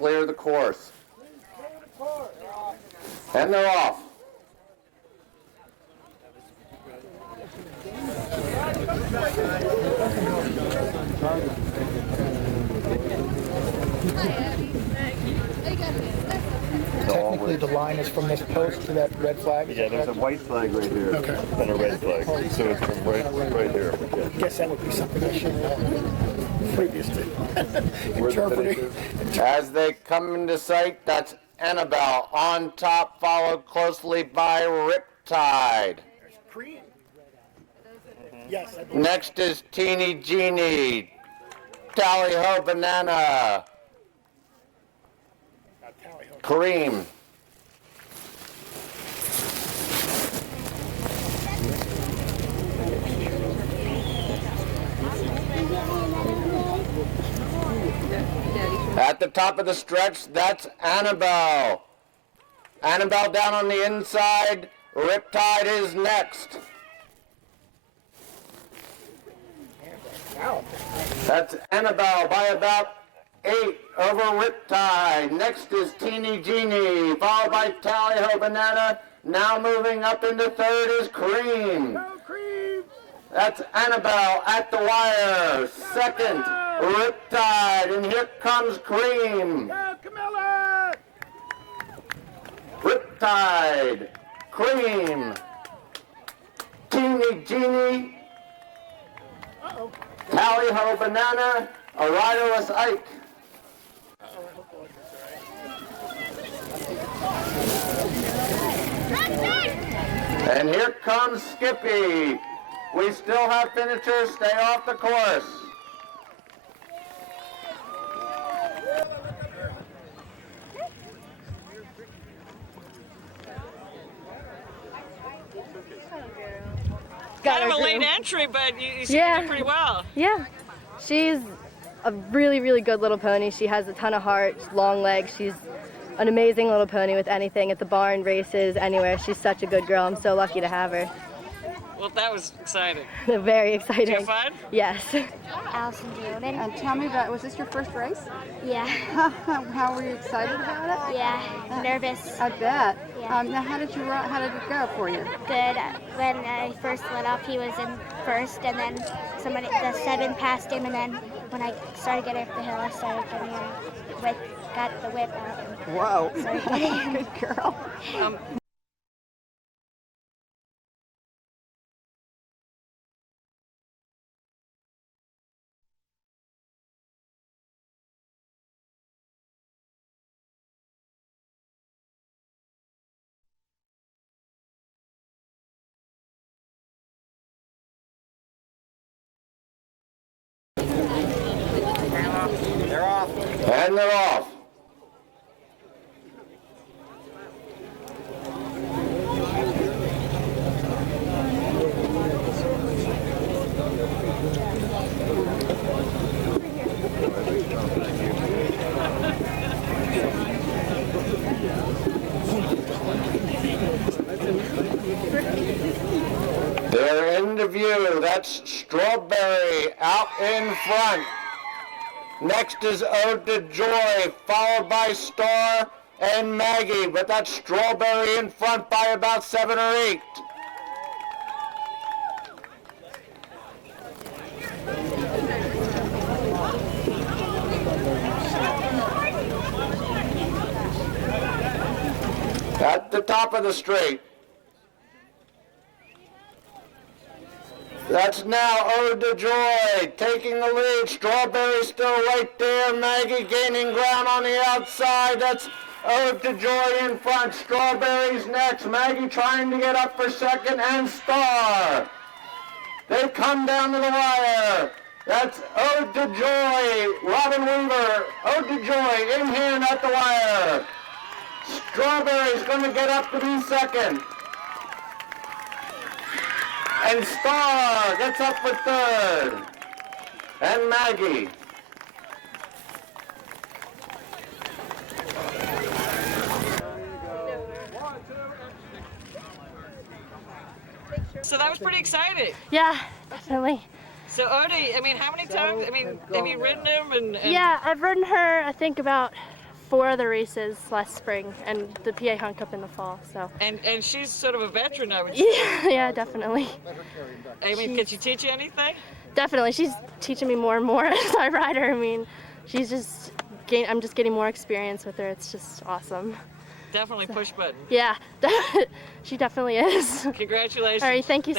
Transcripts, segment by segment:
clear the course. And they're off. Technically, the line is from this post to that red flag? Yeah, there's a white flag right here and a red flag. So it's from right here. I guess that would be something I should have previously interpreted. As they come into sight, that's Annabelle on top, followed closely by Riptide. Yes. Next is Teeny Genie, Tally Ho Banana, Cream. At the top of the stretch, that's Annabelle. Annabelle down on the inside. Riptide is next. That's Annabelle by about 8 over Riptide. Next is Teeny Genie, followed by Tally Ho Banana. Now moving up into third is Cream. Go, Cream! That's Annabelle at the wire. Second, Riptide, and here comes Cream. Go, Camilla! Riptide, Cream, Teeny Genie, Tally Ho Banana, a riderless Ike. And here comes Skippy. We still have finishers. Stay off the course. Kind of a late entry, but you seem to do pretty well. Yeah, she's a really, really good little pony. She has a ton of heart, long legs. She's an amazing little pony with anything at the barn, races, anywhere. She's such a good girl. I'm so lucky to have her. Well, that was exciting. Very exciting. Did you have fun? Yes. Allison Jordan. Tell me about, was this your first race? Yeah. How were you excited about it? Yeah. Nervous. I bet. Yeah. Now, how did it go for you? Good. When I first let off, he was in first, and then the 7 passed him, and then when I started getting up the hill, I started getting him got the whip out. Whoa. Started getting him. Good girl. They're off. And they're off. They're into view. That's Strawberry out in front. Next is Ode to Joy, followed by Star and Maggie, but that's Strawberry in front by about 7 or 8. At the top of the straight. That's now Ode to Joy taking the lead. Strawberry still right there. Maggie gaining ground on the outside. That's Ode to Joy in front. Strawberry's next. Maggie trying to get up for second, and Star. They come down to the wire. That's Ode to Joy. Robin Weaver. Ode to Joy in hand at the wire. Strawberry's going to get up to be second. And Star gets up for third. And Maggie. So that was pretty exciting. Yeah, definitely. So Odie, I mean, how many times? I mean, have you ridden him? And Yeah, I've ridden her, I think, about 4 other races last spring and the PA Hunt Cup in the fall. So. And she's sort of a veteran, I would say. Yeah, definitely. I mean, can she teach you anything? Definitely. She's teaching me more and more as I ride her. I mean, I'm just getting more experience with her. It's just awesome. Definitely push button. Yeah, she definitely is. Congratulations. All right, thank you.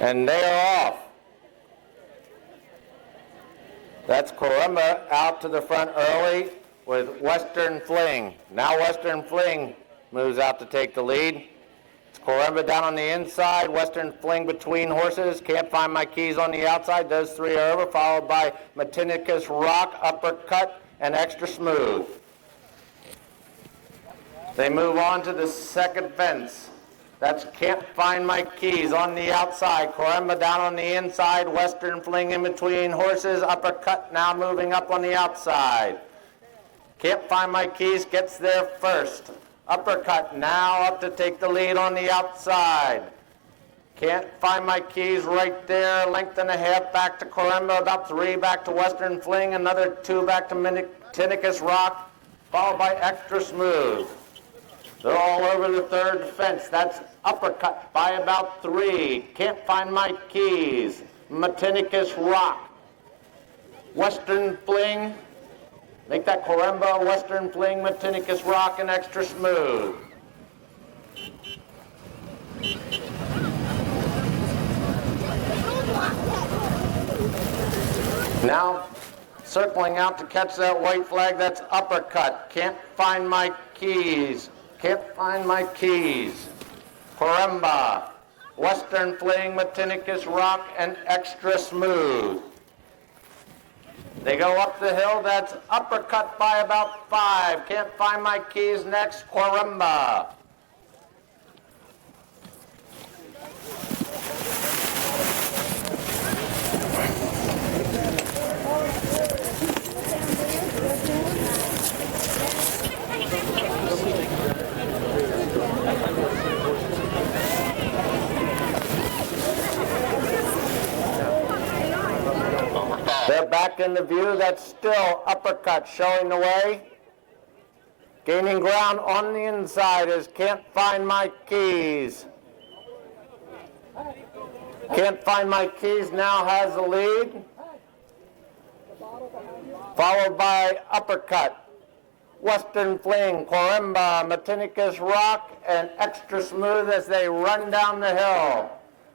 And they are off. That's Corumba out to the front early with Western Fling. Now Western Fling moves out to take the lead. It's Corumba down on the inside, Western Fling between horses. Can't find my keys on the outside. Those 3 are over, followed by Matinicus Rock, Uppercut, and Extra Smooth. They move on to the second fence. That's Can't Find My Keys on the outside. Corumba down on the inside. Western Fling in between horses. Uppercut now moving up on the outside. Can't Find My Keys gets there first. Uppercut now up to take the lead on the outside. Can't Find My Keys right there. Length and a half back to Corumba. About 3 back to Western Fling. Another 2 back to Matinicus Rock. Followed by Extra Smooth. They're all over the third fence. That's Uppercut by about 3. Can't Find My Keys. Matinicus Rock. Western Fling. Make that Corumba, Western Fling, Matinicus Rock, and Extra Smooth. Now, circling out to catch that white flag, that's Uppercut. Can't Find My Keys. Can't Find My Keys. Corumba, Western Fling, Matinicus Rock, and Extra Smooth. They go up the hill, that's Uppercut by about 5. Can't Find My Keys next, Corumba. They're back in the view. That's still Uppercut showing the way. Gaining ground on the inside is Can't Find My Keys. Can't Find My Keys now has the lead. Followed by Uppercut, Western Fling, Corumba, Matinicus Rock, and Extra Smooth as they run down the hill.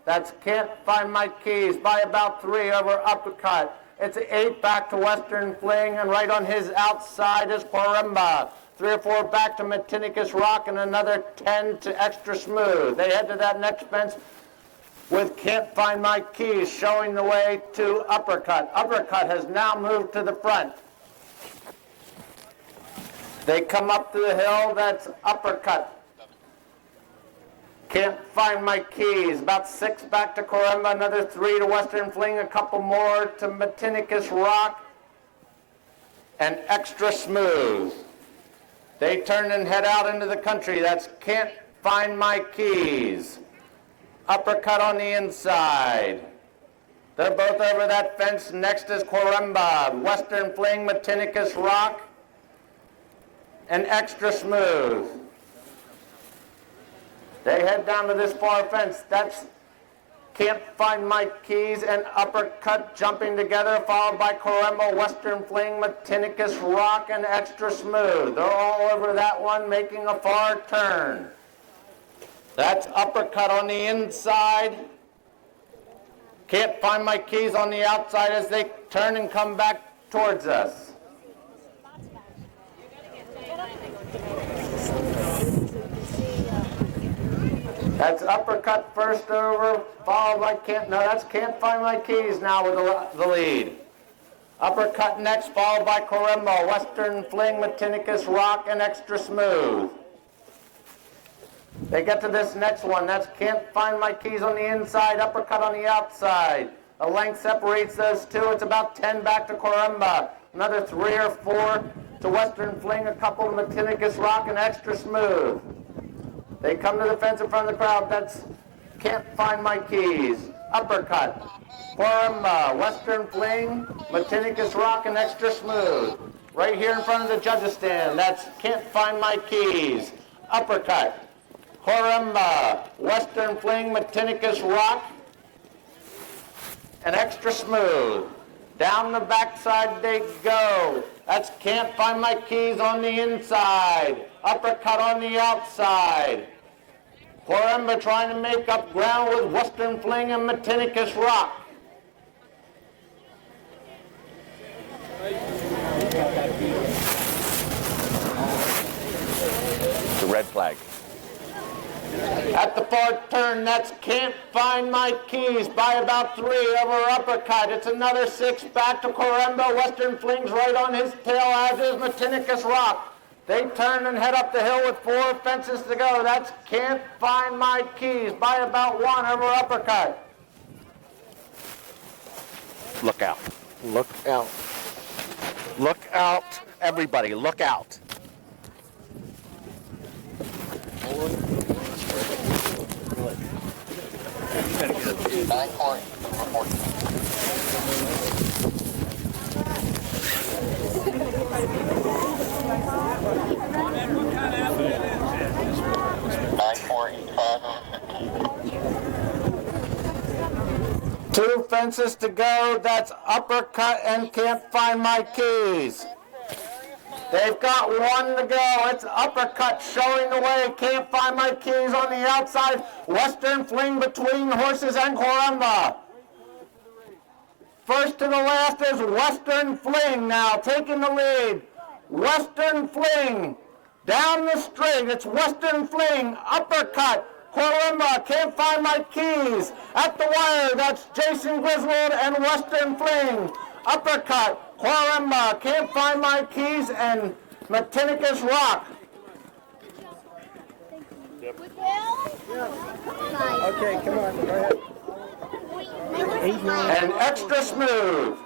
That's Can't Find My Keys by about 3 over Uppercut. It's 8 back to Western Fling, and right on his outside is Corumba. 3 or 4 back to Matinicus Rock, and another 10 to Extra Smooth. They head to that next fence with Can't Find My Keys showing the way to Uppercut. Uppercut has now moved to the front. They come up to the hill, that's Uppercut. Can't Find My Keys. About 6 back to Corumba, another 3 to Western Fling, a couple more to Matinicus Rock, and Extra Smooth. They turn and head out into the country. That's Can't Find My Keys. Uppercut on the inside. They're both over that fence. Next is Corumba, Western Fling, Matinicus Rock, and Extra Smooth. They head down to this far fence. That's Can't Find My Keys and Uppercut jumping together, followed by Corumba, Western Fling, Matinicus Rock, and Extra Smooth. They're all over that one, making a far turn. That's Uppercut on the inside. Can't Find My Keys on the outside as they turn and come back towards us. That's Uppercut first over, followed by Can't Find My Keys now with the lead. Uppercut next, followed by Corumba, Western Fling, Matinicus Rock, and Extra Smooth. They get to this next one. That's Can't Find My Keys on the inside, Uppercut on the outside. A length separates those two. It's about 10 back to Corumba. Another 3 or 4 to Western Fling, a couple to Matinicus Rock, and Extra Smooth. They come to the fence in front of the crowd. That's Can't Find My Keys, Uppercut, Corumba, Western Fling, Matinicus Rock, and Extra Smooth. Right here in front of the judges stand, that's Can't Find My Keys, Uppercut, Corumba, Western Fling, Matinicus Rock, and Extra Smooth. Down the backside they go. That's Can't Find My Keys on the inside, Uppercut on the outside. Corumba trying to make up ground with Western Fling and Matinicus Rock. The red flag. At the far turn, that's Can't Find My Keys by about 3 over Uppercut. It's another 6 back to Corumba. Western Fling's right on his tail, as is Matinicus Rock. They turn and head up the hill with 4 fences to go. That's Can't Find My Keys by about 1 over Uppercut. Look out. Look out. Look out, everybody, look out. Two fences to go. That's Uppercut and Can't Find My Keys. They've got 1 to go. It's Uppercut showing the way. Can't Find My Keys on the outside. Western Fling between horses and Corumba. First to the last is Western Fling now taking the lead. Western Fling down the straight. It's Western Fling, Uppercut, Corumba, Can't Find My Keys. At the wire, that's Jason Griswold and Western Fling. Uppercut, Corumba, Can't Find My Keys, and Matinicus Rock. Okay, come on, go ahead. 8, 9. And Extra Smooth.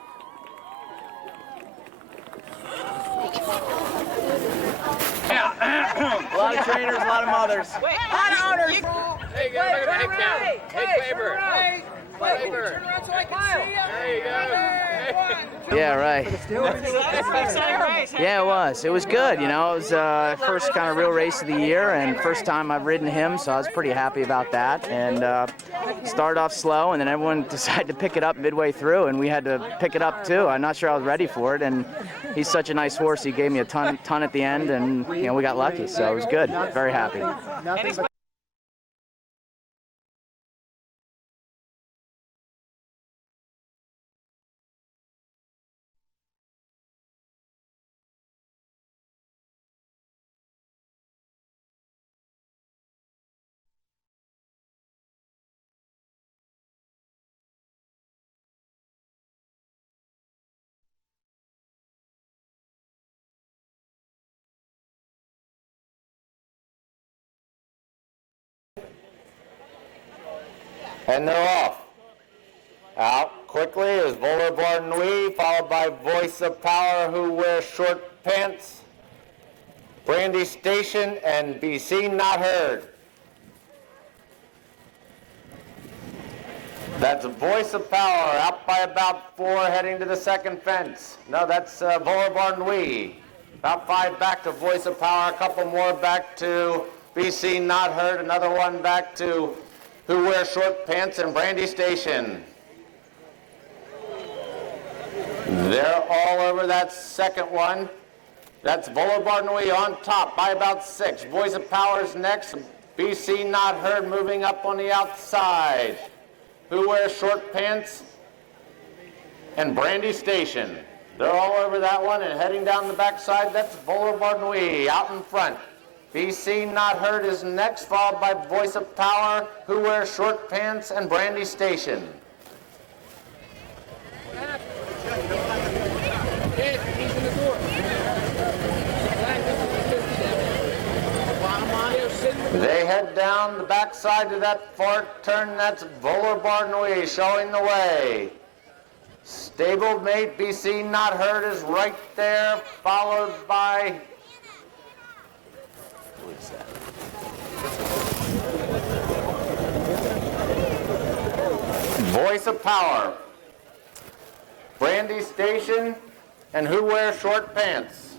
A lot of trainers, a lot of mothers. Wait, A lot of owners. Hey, guys, look at Hey, Faber. Hey, Faber. There you go. Yeah, right. That's an exciting race. Yeah, it was. It was good. You know, it was first kind of real race of the year and first time I've ridden him, so I was pretty happy about that. And started off slow, and then everyone decided to pick it up midway through, and we had to pick it up too. I'm not sure I was ready for it, and he's such a nice horse. He gave me a ton at the end, and you know, we got lucky, so it was good. Very happy. And they're off. Out quickly is Boulevard Nui, followed by Voice of Power, who wears short pants, Brandy Station, and Be Seen Not Heard. That's Voice of Power, out by about 4, heading to the second fence. No, that's Boulevard Nui. About 5 back to Voice of Power, a couple more back to Be Seen Not Heard, another one back to Who Wears Short Pants and Brandy Station. They're all over that second one. That's Boulevard Nui on top by about 6. Voice of Power's next. Be Seen Not Heard moving up on the outside. Who Wears Short Pants and Brandy Station. They're all over that one, and heading down the backside, that's Boulevard Nui out in front. Be Seen Not Heard is next, followed by Voice of Power, Who Wears Short Pants, and Brandy Station. They head down the backside of that fork turn. That's Voller Barnouille showing the way. Stable mate, be seen not heard, is right there, followed by... Who is that? Voice of Power. Brandy Station, and Who Wears Short Pants.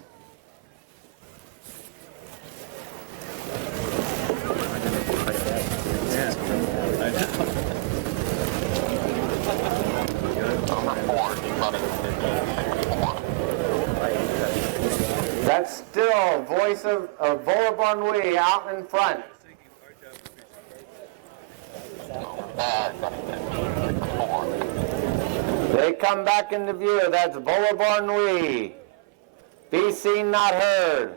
That's still Voice of Voller Barnouille out in front. They come back into view. That's Voller Barnouille. Be seen, not heard.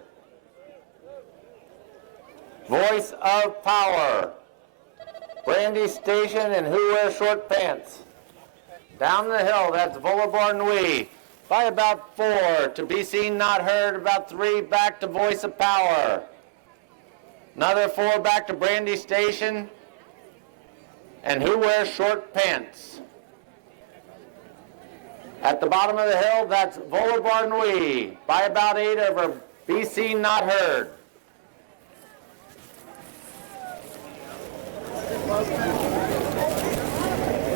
Voice of Power. Brandy Station, and Who Wears Short Pants. Down the hill, that's Voller Barnouille. By about 4 to Be Seen, Not Heard. About 3 back to Voice of Power. Another 4 back to Brandy Station, and Who Wears Short Pants. At the bottom of the hill, that's Voller Barnouille. By about 8 over Be Seen, Not Heard.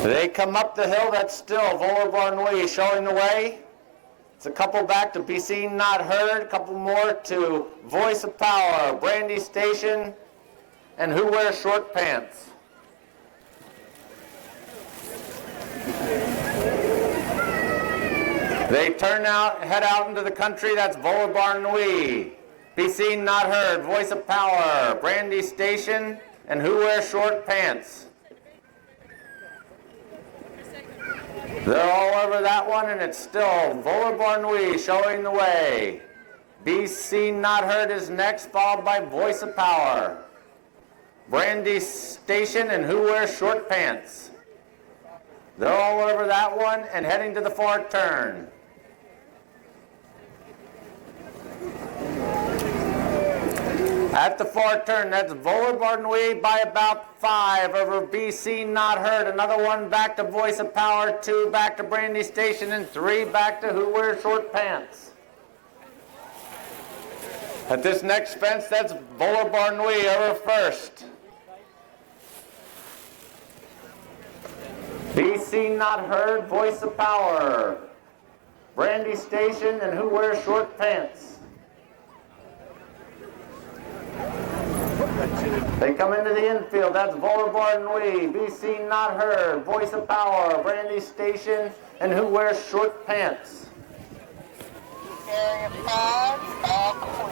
They come up the hill, that's still Voller Barnouille showing the way. It's a couple back to Be Seen, Not Heard, a couple more to Voice of Power, Brandy Station, and Who Wears Short Pants. They turn out, head out into the country, that's Voller Barnouille. Be Seen, Not Heard, Voice of Power, Brandy Station, and Who Wears Short Pants. They're all over that one, and it's still Voller Barnouille showing the way. Be Seen, Not Heard is next, followed by Voice of Power, Brandy Station, and Who Wears Short Pants. They're all over that one and heading to the far turn. At the far turn, that's Voller Barnouille by about 5 over Be Seen, Not Heard. Another 1 back to Voice of Power, 2 back to Brandy Station, and 3 back to Who Wears Short Pants. At this next fence, that's Voller Barnouille over first. Be Seen, Not Heard, Voice of Power, Brandy Station, and Who Wears Short Pants. They come into the infield, that's Voller Barnouille, Be Seen, Not Heard, Voice of Power, Brandy Station, and Who Wears Short Pants.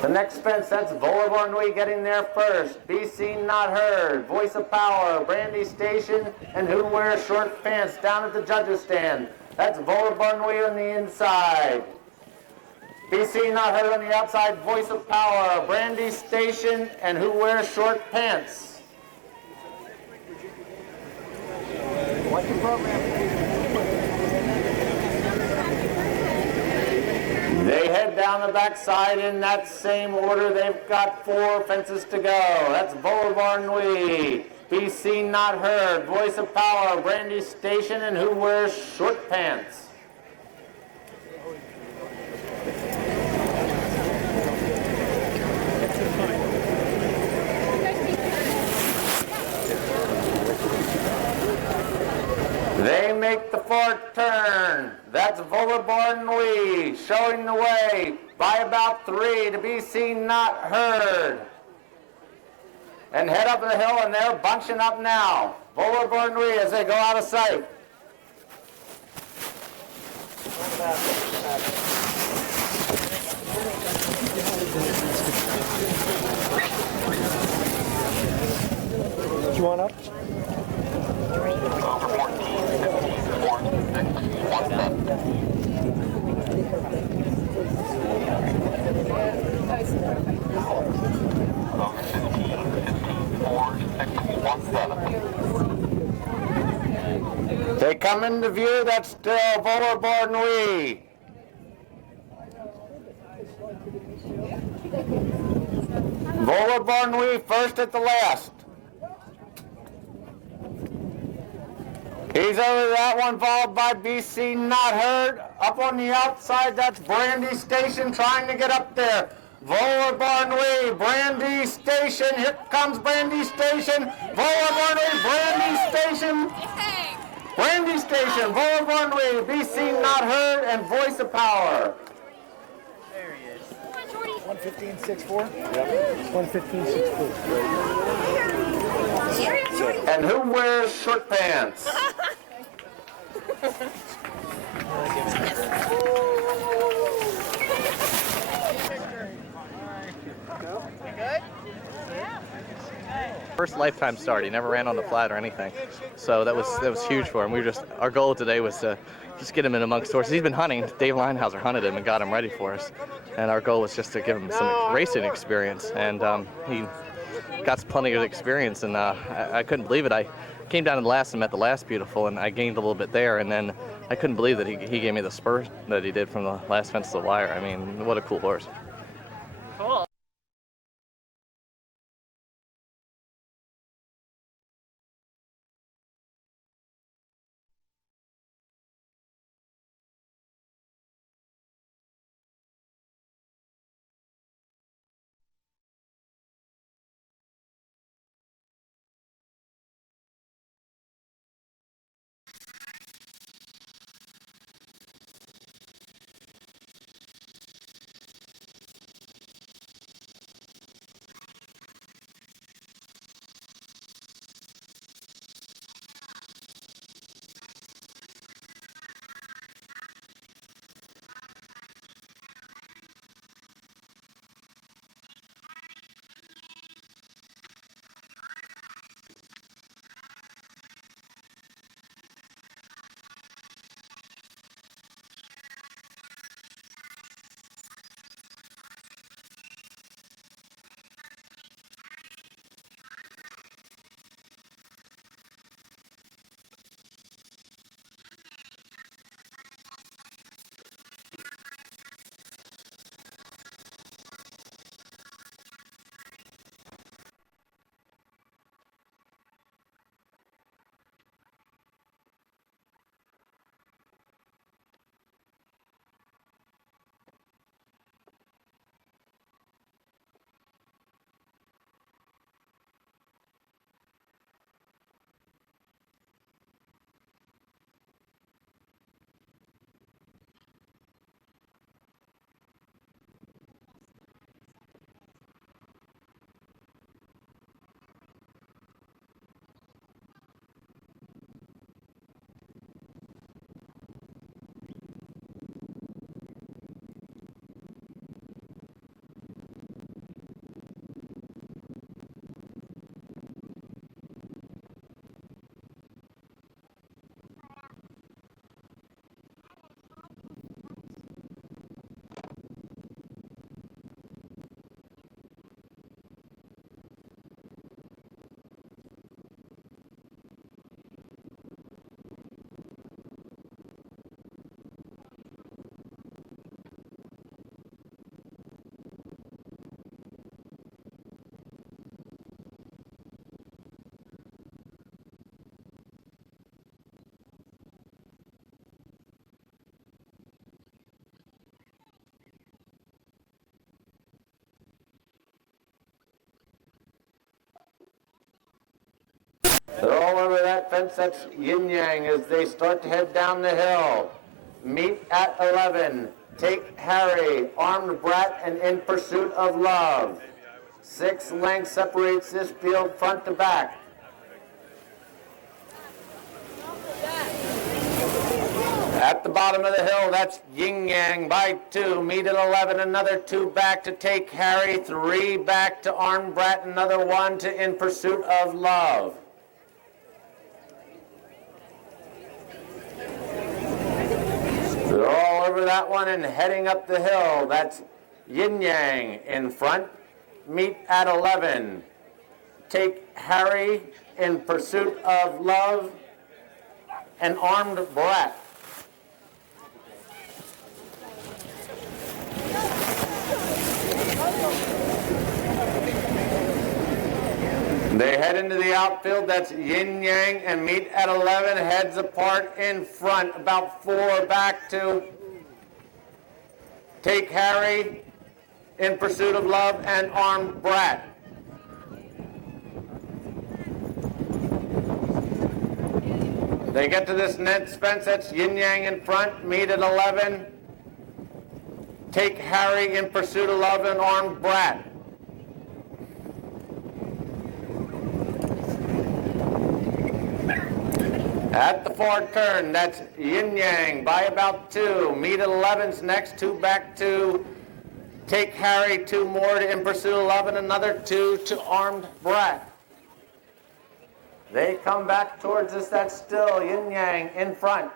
The next fence, that's Voller Barnouille getting there first. Be Seen, Not Heard, Voice of Power, Brandy Station, and Who Wears Short Pants down at the judges' stand. That's Voller Barnouille on the inside. Be Seen, Not Heard on the outside, Voice of Power, Brandy Station, and Who Wears Short Pants. What's the program? They head down the backside in that same order. They've got 4 fences to go. That's Voller Barnouille, Be Seen, Not Heard, Voice of Power, Brandy Station, and Who Wears Short Pants. They make the far turn. That's Voller Barnouille showing the way by about 3 to Be Seen, Not Heard. And head up the hill, and they're bunching up now. Voller Barnouille as they go out of sight. You want up? They come into view, that's still Voller Vola Barnwee first at the last. He's over that one, followed by BC Not Heard. Up on the outside, that's Brandy Station trying to get up there. Vola Barnwee, Brandy Station. Here comes Brandy Station. Vola Barnwee, Brandy Station. Brandy Station, Vola Barnwee, BC Not Heard, and Voice of Power. 115.64? Yep. 115.64. And who wears short pants? First lifetime start. He never ran on the flat or anything, so that was huge for him. Our goal today was to just get him in amongst horses. He's been hunting. Dave Linehauser hunted him and got him ready for us, and our goal was just to give him some racing experience. And he got plenty of experience, and I couldn't believe it. I came down to the last and met the last beautiful, and I gained a little bit there, and then I couldn't believe that he gave me the spur that he did from the last fence to the wire. I mean, what a cool horse. Cool. They're all over that fence. That's Yin Yang as they start to head down the hill. Meet at 11. Take Harry, Armed Brat, and In Pursuit of Love. 6 lengths separates this field front to back. At the bottom of the hill, that's Yin Yang by 2. Meet at 11, another 2 back to Take Harry, 3 back to Armed Brat, another 1 to In Pursuit of Love. They're all over that one and heading up the hill. That's Yin Yang in front. Meet at 11. Take Harry, In Pursuit of Love, and Armed Brat. They head into the outfield. That's Yin Yang and meet at 11, heads apart in front, about 4 back to Take Harry, In Pursuit of Love, and Armed Brat. They get to this next fence. That's Yin Yang in front, meet at 11, Take Harry, In Pursuit of Love, and Armed Brat. At the far turn, that's Yin Yang by about 2. Meet at 11's next, 2 back to Take Harry, 2 more to In Pursuit of Love, and another 2 to Armed Brat. They come back towards us. That's still Yin Yang in front.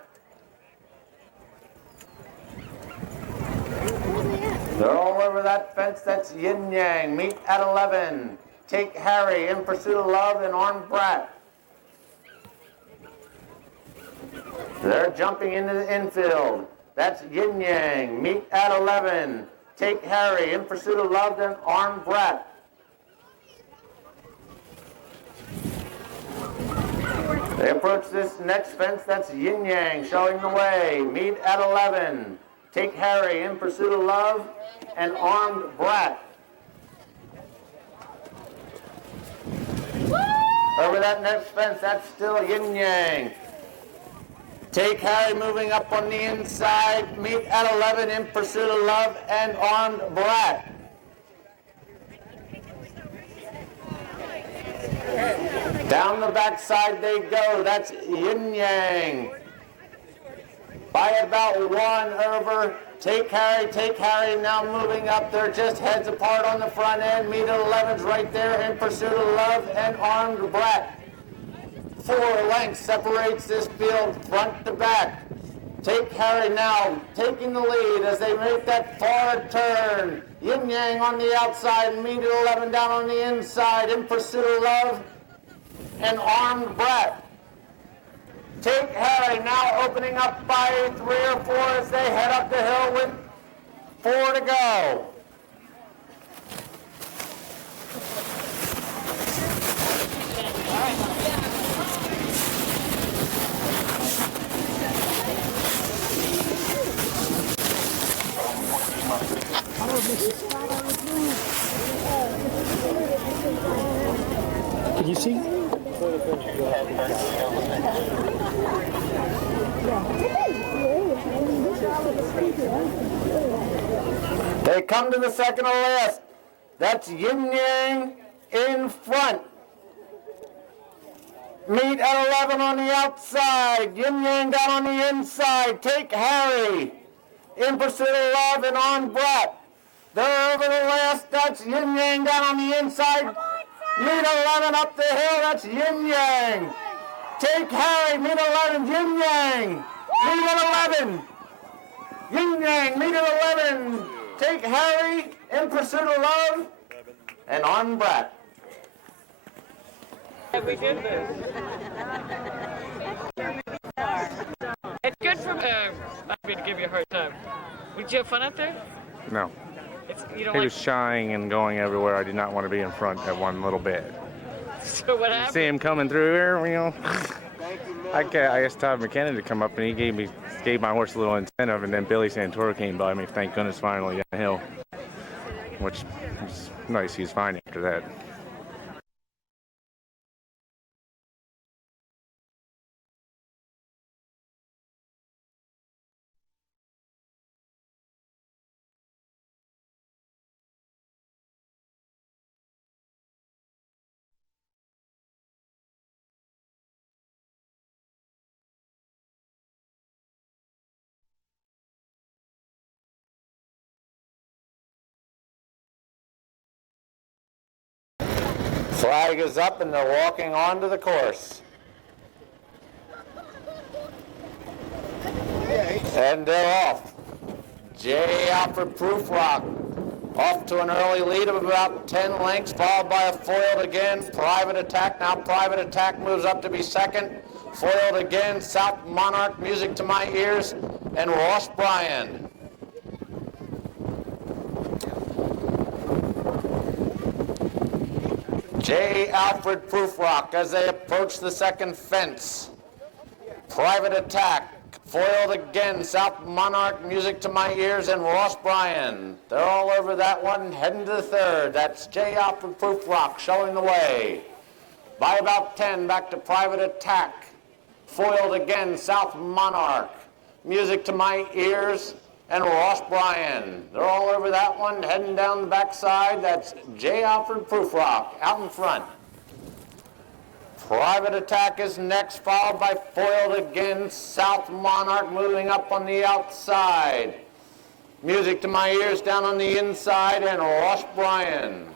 They're all over that fence. That's Yin Yang. Meet at 11. Take Harry, In Pursuit of Love, and Armed Brat. They're jumping into the infield. That's Yin Yang. Meet at 11. Take Harry, In Pursuit of Love, and Armed Brat. They approach this next fence. That's Yin Yang showing the way. Meet at 11. Take Harry, In Pursuit of Love, and Armed Brat. Over that next fence, that's still Yin Yang. Take Harry moving up on the inside. Meet at 11, In Pursuit of Love, and Armed Brat. Down the backside they go. That's Yin Yang. By about 1 over. Take Harry now moving up. They're just heads apart on the front end. Meet at 11's right there, In Pursuit of Love, and Armed Brat. 4 lengths separates this field front to back. Take Harry now taking the lead as they make that far turn. Yin Yang on the outside, Meet at 11 down on the inside, In Pursuit of Love, and Armed Brat. Take Harry now opening up by 3 or 4 as they head up the hill with 4 to go. Can you see? They come to the second to last. That's Yin Yang in front. Meet at 11 on the outside. Yin Yang down on the inside. Take Harry, In Pursuit of Love, and Armed Brat. They're over the last. That's Yin Yang down on the inside. Meet at 11 up the hill. That's Yin Yang. Take Harry. Meet at 11. Yin Yang. Meet at 11. Yin Yang. Meet at 11. Take Harry, In Pursuit of Love, and Armed Brat. We did this. It's good for not me to give you a hard time. Did you have fun out there? No. You don't He like... was shying and going everywhere. I did not want to be in front at one little bit. So what You happened? see him coming through here, you know. I asked Todd McKenna to come up, and he gave my horse a little incentive, and then Billy Santoro came by me. Thank goodness, finally down the hill, which was nice. He was fine after that. Flag is up and they're walking onto the course. And they're off. J. Alfred Proof Rock off to an early lead of about 10 lengths, followed by a foiled again. Private Attack. Now Private Attack moves up to be second. Foiled again. South Monarch, Music to My Ears, and Ross Bryan. J. Alfred Proofrock as they approach the second fence. Private Attack, foiled again, South Monarch, Music to My Ears, and Ross Bryan. They're all over that one, heading to the third. That's J. Alfred Proofrock showing the way. By about 10, back to Private Attack. Foiled again, South Monarch, Music to My Ears, and Ross Bryan. They're all over that one, heading down the backside. That's J. Alfred Proofrock out in front. Private Attack is next, followed by foiled again, South Monarch moving up on the outside. Music to My Ears down on the inside, and Ross Bryan.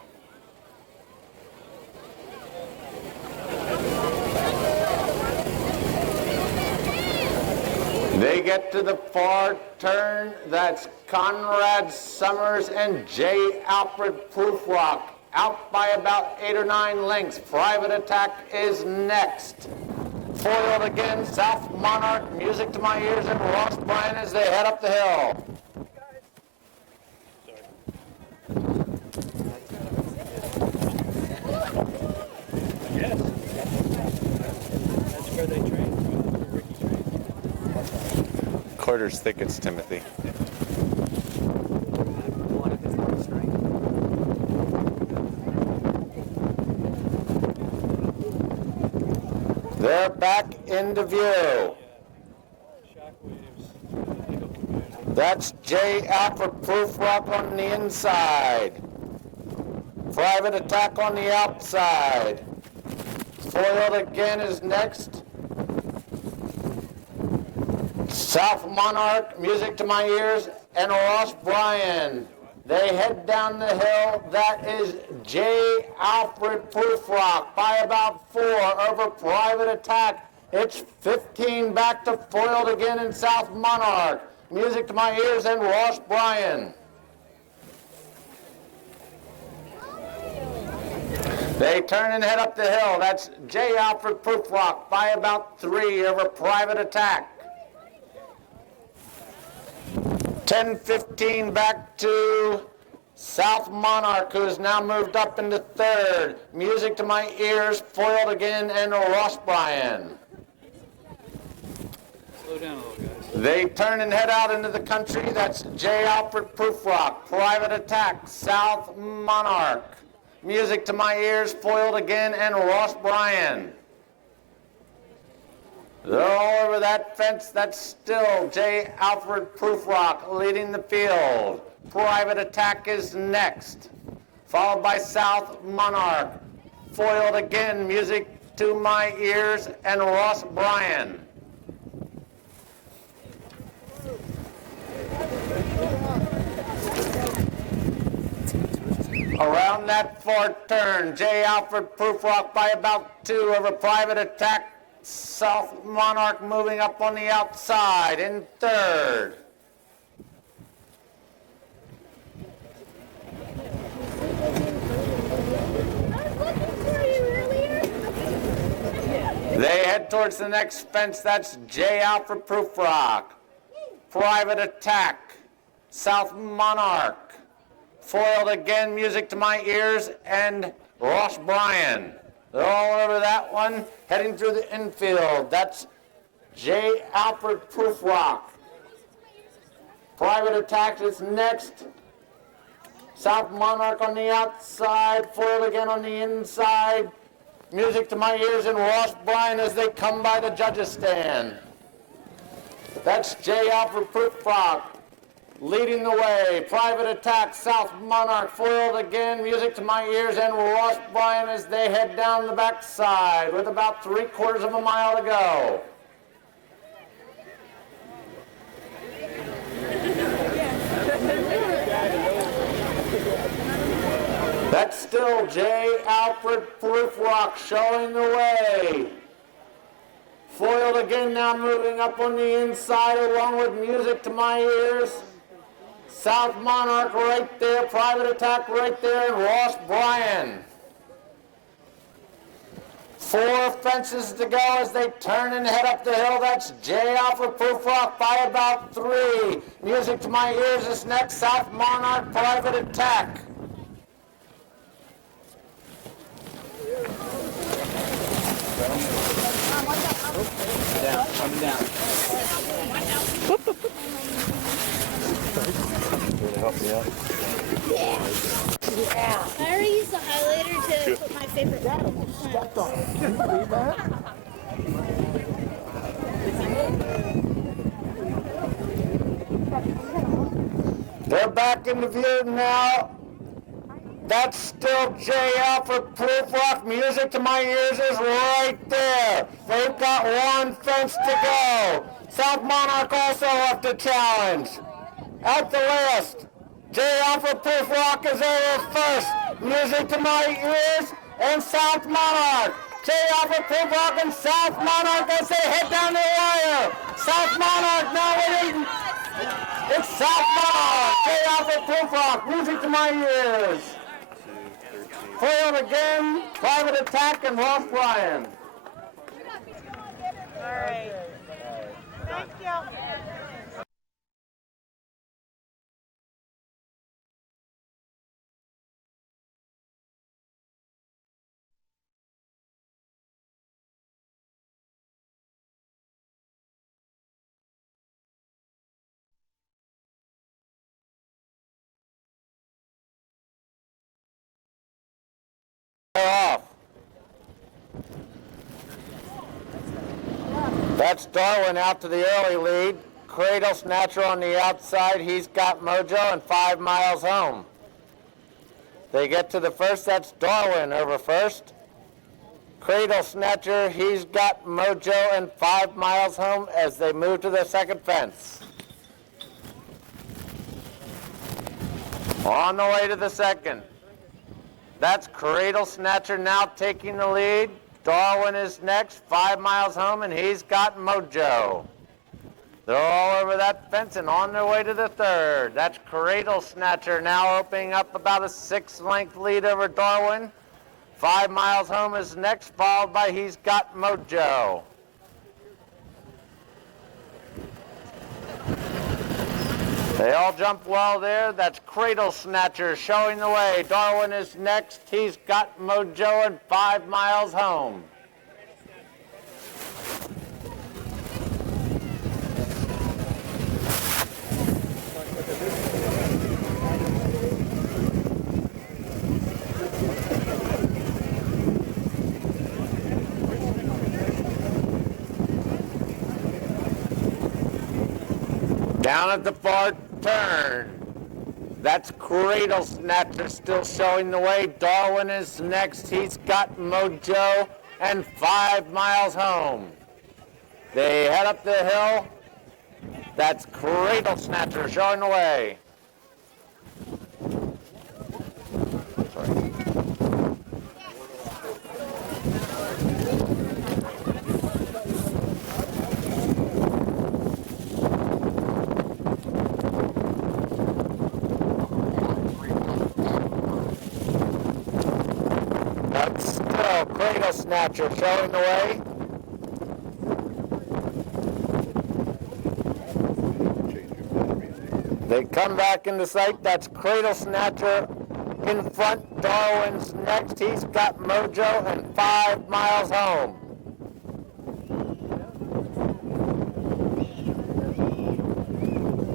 They get to the far turn. That's Conrad Summers and J. Alfred Proofrock out by about 8 or 9 lengths. Private Attack is next. Foiled again, South Monarch, Music to My Ears, and Ross Bryan as they head up the hill. Yes. That's where they train. Where Ricky trains. Quarters thickets, Timothy. They're back into view. That's J. Alfred Proofrock on the inside. Private Attack on the outside. Foiled again is next. South Monarch, Music to My Ears, and Ross Bryan. They head down the hill. That is J. Alfred Proofrock by about 4 over Private Attack. It's 15 back to foiled again in South Monarch. Music to My Ears and Ross Bryan. They turn and head up the hill. That's J. Alfred Proofrock by about 3 over Private Attack. 10-15 back to South Monarch, who has now moved up into third. Music to My Ears, foiled again, and Ross Bryan. Slow down a little, guys. They turn and head out into the country. That's J. Alfred Proofrock, Private Attack, South Monarch. Music to My Ears, foiled again, and Ross Bryan. They're all over that fence. That's still J. Alfred Proofrock leading the field. Private Attack is next, followed by South Monarch. Foiled again, Music to My Ears, and Ross Bryan. Around that far turn, J. Alfred Proofrock by about 2 over Private Attack. South Monarch moving up on the outside in third. They head towards the next fence. That's J. Alfred Proofrock. Private Attack. South Monarch. Foiled again, Music to My Ears, and Ross Bryan. They're all over that one, heading through the infield. That's J. Alfred Proofrock. Private Attack is next. South Monarch on the outside, foiled again on the inside. Music to My Ears and Ross Bryan as they come by the judges' stand. That's J. Alfred Proofrock leading the way. Private Attack, South Monarch, foiled again, Music to My Ears, and Ross Bryan as they head down the backside with about 3/4 of a mile to go. That's still J. Alfred Proofrock showing the way. Foiled again, now moving up on the inside along with Music to My Ears. South Monarch right there, Private Attack right there, and Ross Bryan. 4 fences to go as they turn and head up the hill. That's J. Alfred Proofrock by about 3. Music to My Ears is next. South Monarch, Private Attack. dad almost stepped on him. Can you believe that? They're back in the view now. That's still JL for Proof Rock. Music to my ears is right there. They've got one fence to go. South Monarch also left a challenge. Out the list. JL for Proof Rock is over first. Music to my ears and South Monarch. JL for Proof Rock and South Monarch as they head down the wire. South Monarch now winning. It's South Monarch. JL for Proof Rock. Music to my ears. Foiled again, Private Attack and Ross Bryan. All right. Thank you. Off. That's Darwin out to the early lead. Cradle Snatcher on the outside. He's got Mojo and 5 miles home. They get to the first. That's Darwin over first. Cradle Snatcher, he's got Mojo and 5 miles home as they move to the second fence. On the way to the second. That's Cradle Snatcher now taking the lead. Darwin is next, 5 miles home, and he's got Mojo. They're all over that fence and on their way to the third. That's Cradle Snatcher now opening up about a 6-length lead over Darwin. 5 miles home is next, followed by He's Got Mojo. They all jump well there. That's Cradle Snatcher showing the way. Darwin is next. He's got Mojo and 5 miles home. Down at the far turn. That's Cradle Snatcher still showing the way. Darwin is next. He's got Mojo and 5 miles home. They head up the hill. That's Cradle Snatcher showing the way. Cradle Snatcher showing the way. They come back into sight. That's Cradle Snatcher in front. Darwin's next. He's got Mojo and 5 miles home.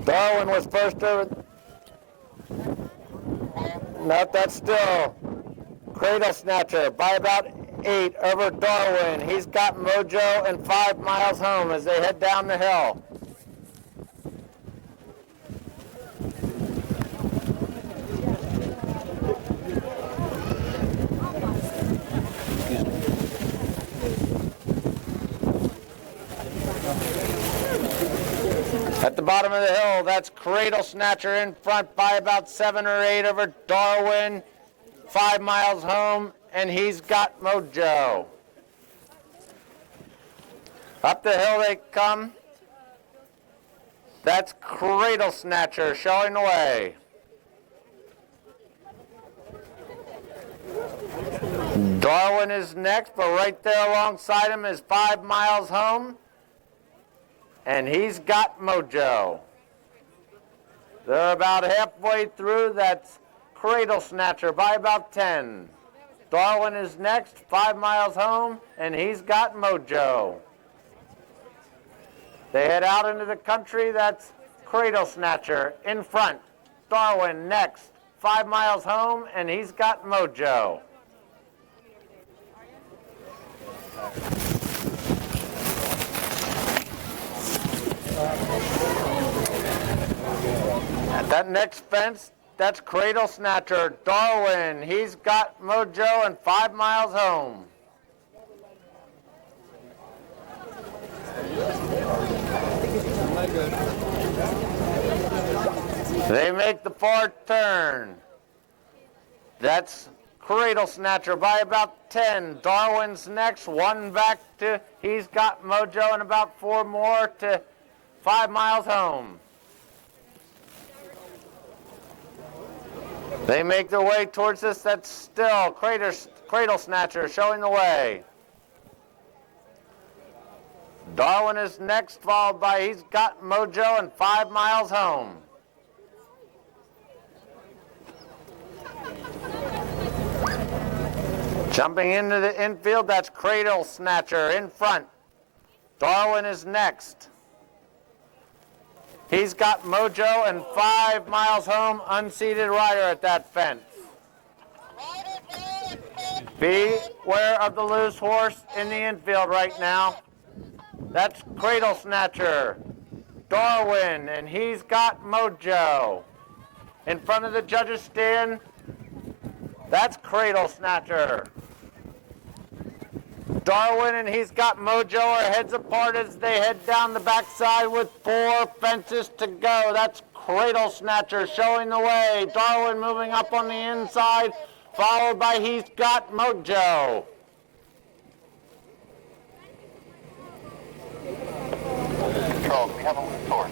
Darwin was first over. Not that still. Cradle Snatcher by about 8 over Darwin. He's got Mojo and 5 miles home as they head down the hill. At the bottom of the hill, that's Cradle Snatcher in front by about 7 or 8 over Darwin. 5 miles home, and he's got Mojo. Up the hill they come. That's Cradle Snatcher showing the way. Darwin is next, but right there alongside him is 5 miles home, and he's got Mojo. They're about halfway through. That's Cradle Snatcher by about 10. Darwin is next, 5 miles home, and he's got Mojo. They head out into the country. That's Cradle Snatcher in front. Darwin next, 5 miles home, and he's got Mojo. That next fence, that's Cradle Snatcher, Darwin. He's got mojo and 5 miles home. They make the far turn. That's Cradle Snatcher by about 10. Darwin's next, 1 back to, he's got mojo and about 4 more to 5 miles home. They make their way towards this. That's still Cradle Snatcher showing the way. Darwin is next, followed by he's got mojo and 5 miles home. Jumping into the infield, that's Cradle Snatcher in front. Darwin is next. He's got mojo and 5 miles home, unseated rider at that fence. Beware of the loose horse in the infield right now. That's Cradle Snatcher, Darwin, and he's got mojo. In front of the judges stand, that's Cradle Snatcher. Darwin and he's got mojo are heads apart as they head down the backside with 4 fences to go. That's Cradle Snatcher showing the way. Darwin moving up on the inside, followed by he's got mojo. Charles, we have a loose horse.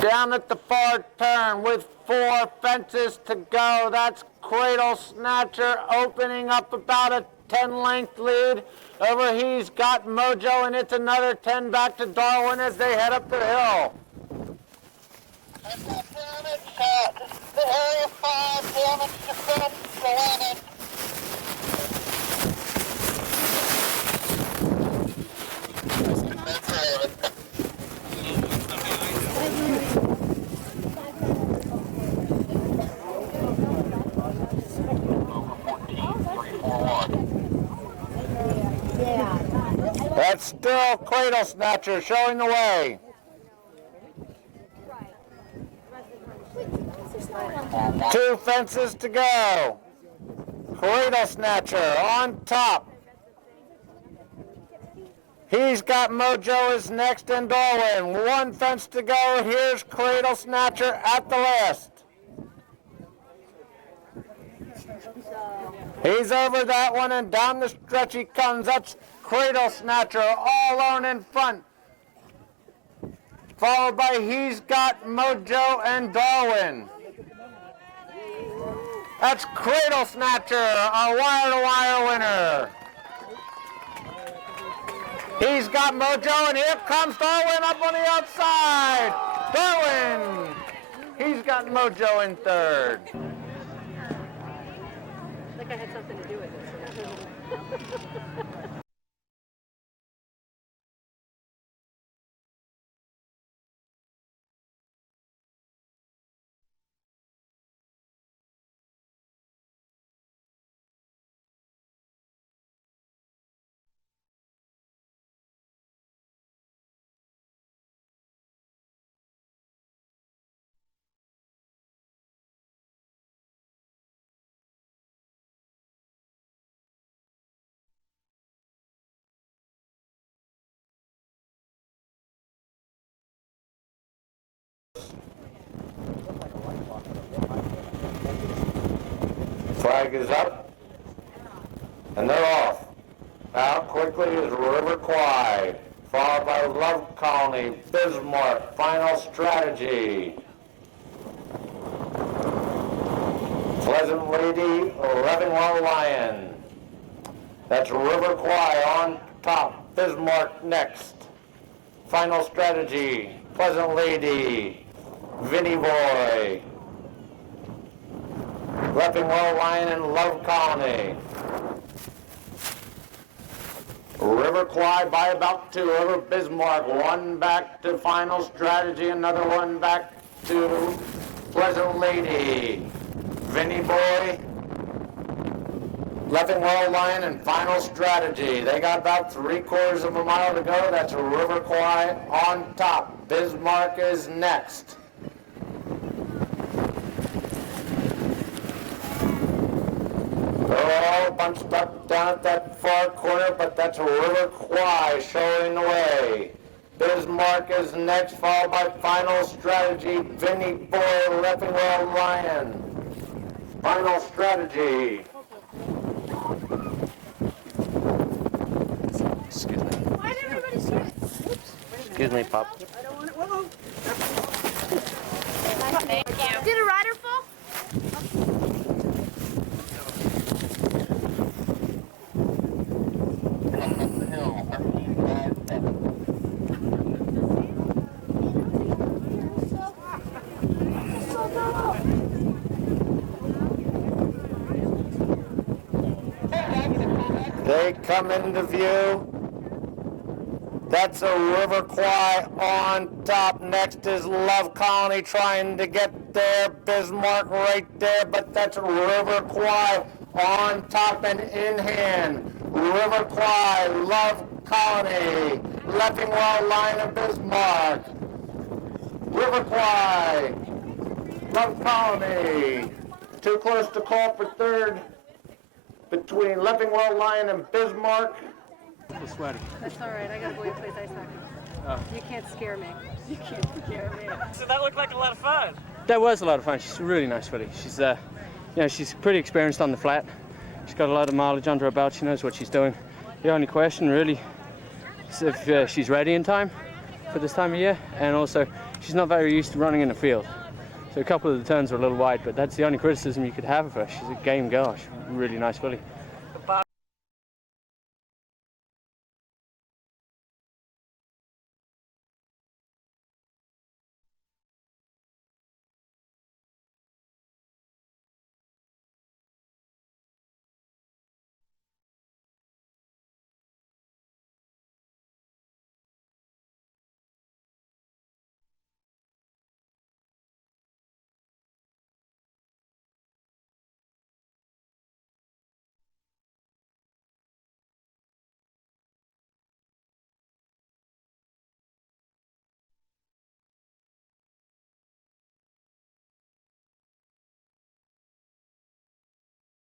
Down at the far turn with 4 fences to go. That's Cradle Snatcher opening up about a 10-length lead over he's got mojo, and it's another 10 back to Darwin as they head up the hill. The area 5 damage to fence, Glennon. That's still Cradle Snatcher showing the way. Two fences to go. Cradle Snatcher on top. He's got mojo is next in Darwin. 1 fence to go. Here's Cradle Snatcher at the last. He's over that one and down the stretch he comes. That's Cradle Snatcher all alone in front. Followed by he's got mojo and Darwin. That's Cradle Snatcher, a wire-to-wire winner. He's got mojo, and here comes Darwin up on the outside. Darwin, he's got mojo in third. I think I had something to do with this. Flag is up, and they're off. Out quickly is River Kwai, followed by Love Colony, Bismarck, Final Strategy. Pleasant Lady, Leavenworth Lion. That's River Kwai on top, Bismarck next. Final Strategy, Pleasant Lady, Vinny Boy. Leavenworth Lion and Love Colony. River Kwai by about 2 over Bismarck. 1 back to Final Strategy, another 1 back to Pleasant Lady. Vinny Boy, Leffingwell Lion, and Final Strategy. They got about 3/4 of a mile to go. That's a River Kwai on top. Bismarck is next. They're all bunched up down at that far corner, but that's a River Kwai showing the way. Bismarck is next, followed by Final Strategy, Vinny Boy, Leffingwell Lion. Final Strategy. Excuse me. Why did everybody see it? Excuse me, Pop. Thank you. Did a rider fall? They come into view. That's a River Kwai on top. Next is Love Colony trying to get there. Bismarck right there, but that's a River Kwai on top and in hand. River Kwai, Love Colony, Leffingwell Lion and Bismarck. River Kwai, Love Colony. Too close to call for third between Leffingwell Lion and Bismarck. It's sweaty. That's all right. I gotta go and play ice hockey. You can't scare me. You can't scare me. So that looked like a lot of fun. That was a lot of fun. She's a really nice filly. She's, she's pretty experienced on the flat. She's got a lot of mileage under her belt. She knows what she's doing. The only question really is if she's ready in time for this time of year, and also she's not very used to running in the field. So a couple of the turns are a little wide, but that's the only criticism you could have of her. She's a game girl. She's a really nice filly.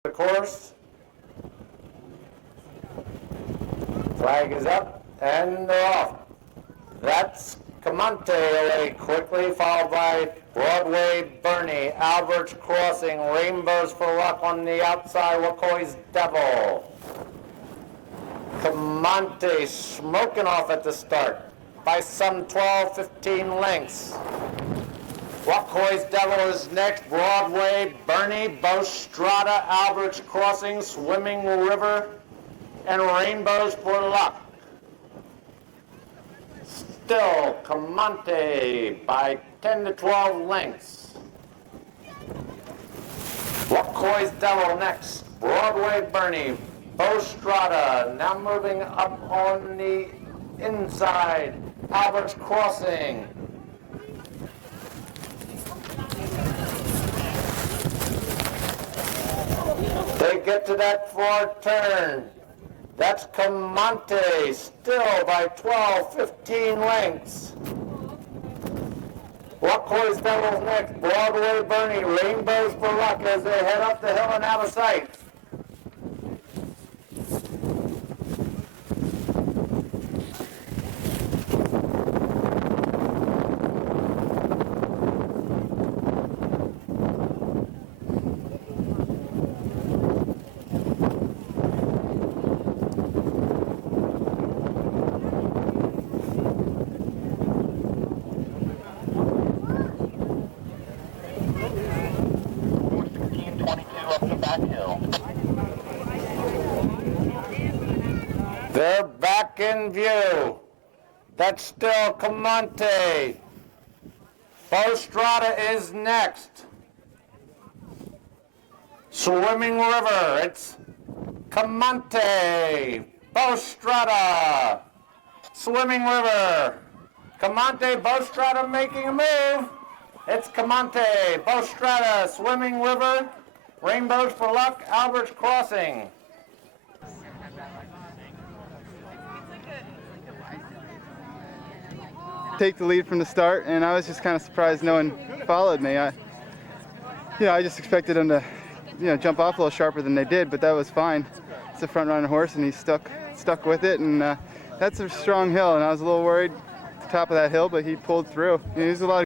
The course. Flag is up and they're off. That's Camonte away quickly, followed by Broadway Bernie, Albert's Crossing, Rainbows for Luck on the outside, Wacoy's Devil. Camonte smoking off at the start by some 12-15 lengths. Wacoy's Devil is next, Broadway, Bernie, Bostrada, Albert's Crossing, Swimming River, and Rainbows for Luck. Still Camonte by 10 to 12 lengths. Wacoy's Devil next, Broadway, Bernie, Bostrada, now moving up on the inside, Albert's Crossing. They get to that far turn. That's Camonte, still by 12-15 lengths. Wacoy's Devil's next, Broadway Bernie, Rainbows for Luck as they head up the hill and out of sight. They're back in view. That's still Camonte. Bostrada is next. Swimming River, it's Camonte, Bostrada, Swimming River. Camonte, Bostrada making a move. It's Camonte, Bostrata, Swimming River, Rainbows for Luck, Albert's Crossing. Take the lead from the start, and I was just kind of surprised no one followed me. I just expected them to, jump off a little sharper than they did, but that was fine. It's a front running horse, and he stuck with it, and that's a strong hill, and I was a little worried at the top of that hill, but he pulled through. There's a lot of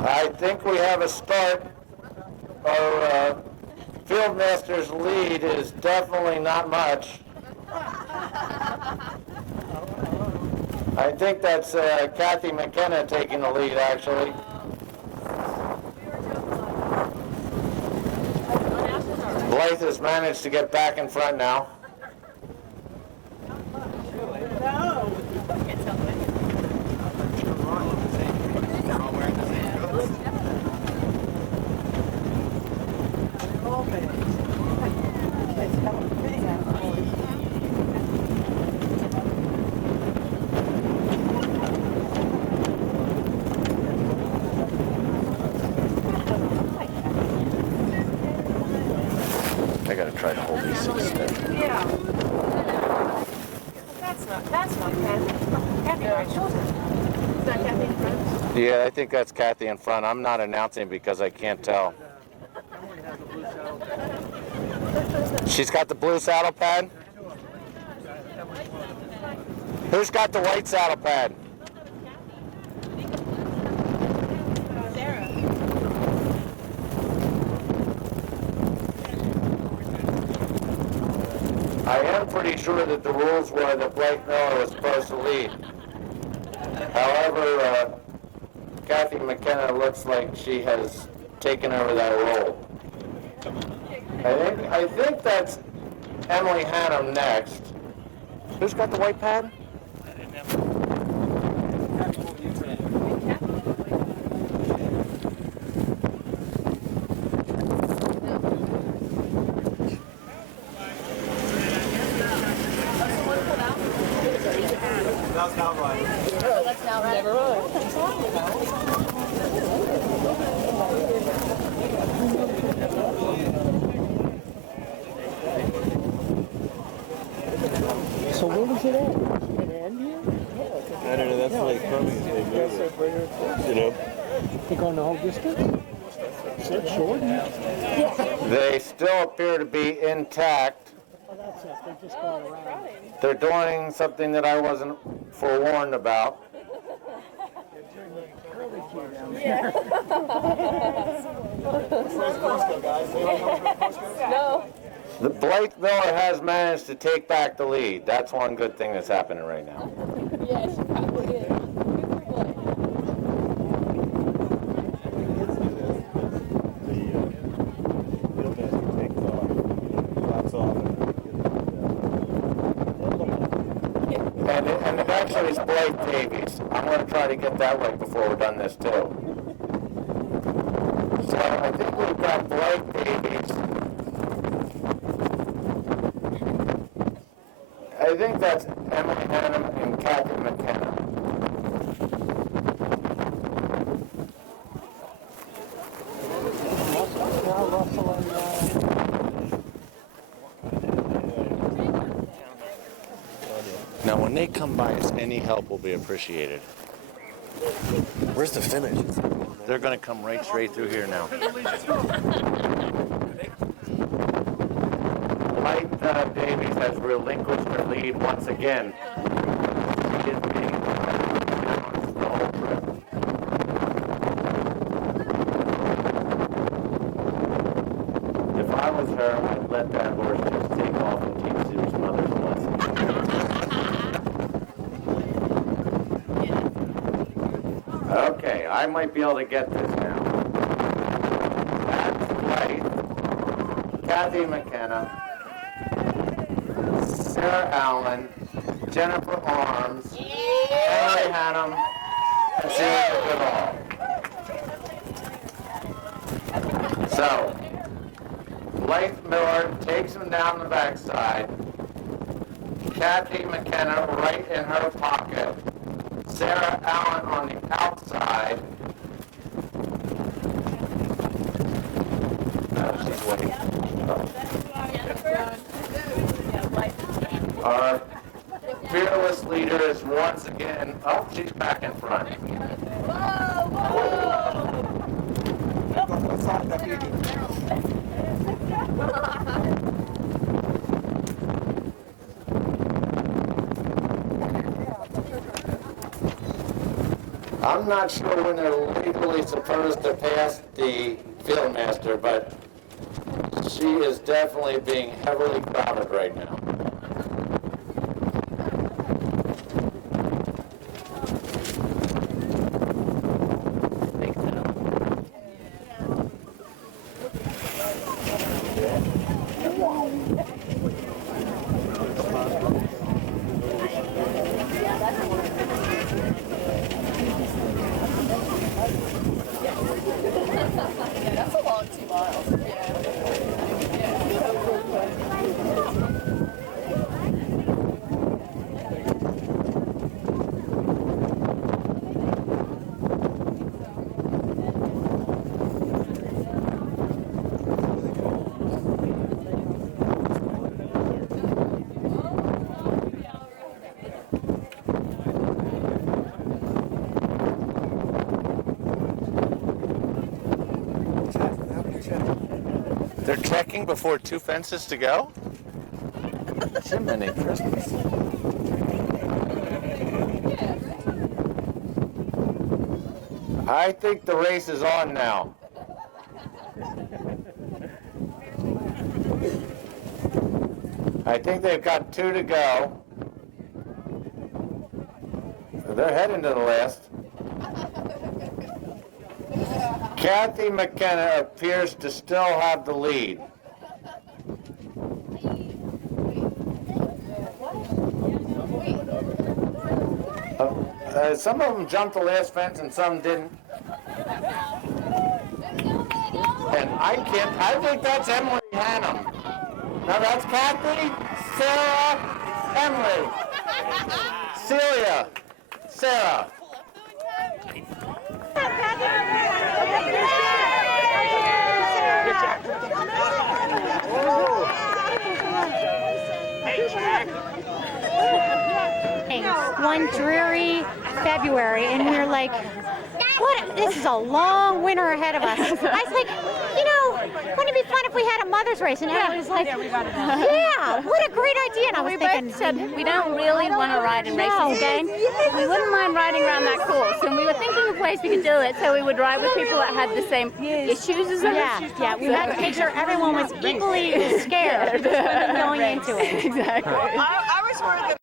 I think we have a start. Our Fieldmaster's lead is definitely not much. I think that's Kathy McKenna taking the lead, actually. Blythe has managed to get back in front now. I gotta try to hold these things steady. Yeah. That's not Kathy. Kathy right shoulder. Is that Kathy in front? Yeah, I think that's Kathy in front. I'm not announcing because I can't tell. She's got the blue saddle pad? Who's got the white saddle pad? I am pretty sure that the rules were that Blake Miller was supposed to lead. However, Kathy McKenna looks like she has taken over that role. I think that's Emily Hannum next. Who's got the white pad? That's not right. Oh, that's not right. Never So where was it at? Did it end here? I don't know, that's like coming. They going the whole distance? Is it short? They still appear to be intact. Oh, that's it. They're just going around. They're doing something that I wasn't forewarned about. Yeah. No. The Blake Miller has managed to take back the lead. That's one good thing that's happening right now. Yes, probably is. And it actually is Blake Davies. I'm going to try to get that right before we're done this too. So I think we've got Blake Davies. I think that's Emily Hannum and Kathy McKenna. Now, when they come by us, any help will be appreciated. Where's the finish? They're going to come right straight through here now. Blythe Davies has relinquished her lead once again. She is being challenged the whole trip. If I was her, I'd let that horse just take off and teach his mother's lesson. Okay, I might be able to get this now. Kathy McKenna, Sarah Allen, Jennifer Arms, Emily Hannum, and Celia Goodall. So, Blythe Miller takes him down the backside. Kathy McKenna right in her pocket. Sarah Allen on the outside. She's waiting. Our fearless leader is once again, oh, she's back in front. I'm not sure when they're legally supposed to pass the fieldmaster, but she is definitely being heavily crowded right now. That's a long 2 miles. They're checking before 2 fences to go? Jiminy Christmas. I think the race is on now. I think they've got 2 to go. They're heading to the last. Kathy McKenna appears to still have the lead. Some of them jumped the last fence and some didn't. And I think that's Emily Hannum. No, that's Kathy, Sarah, Emily, Celia, Sarah. One dreary February, and we were like, what? This is a long winter ahead of us. I was like, you know, wouldn't it be fun if we had a mother's race? And everybody was like, yeah, what a great idea. And I was thinking, said we don't really want to ride in races again. We wouldn't mind riding around that course, and we were thinking of ways we could do it, so we would ride with people that had the same issues as us. Yeah, we had to make sure everyone was equally scared going into it. Exactly. I was worried that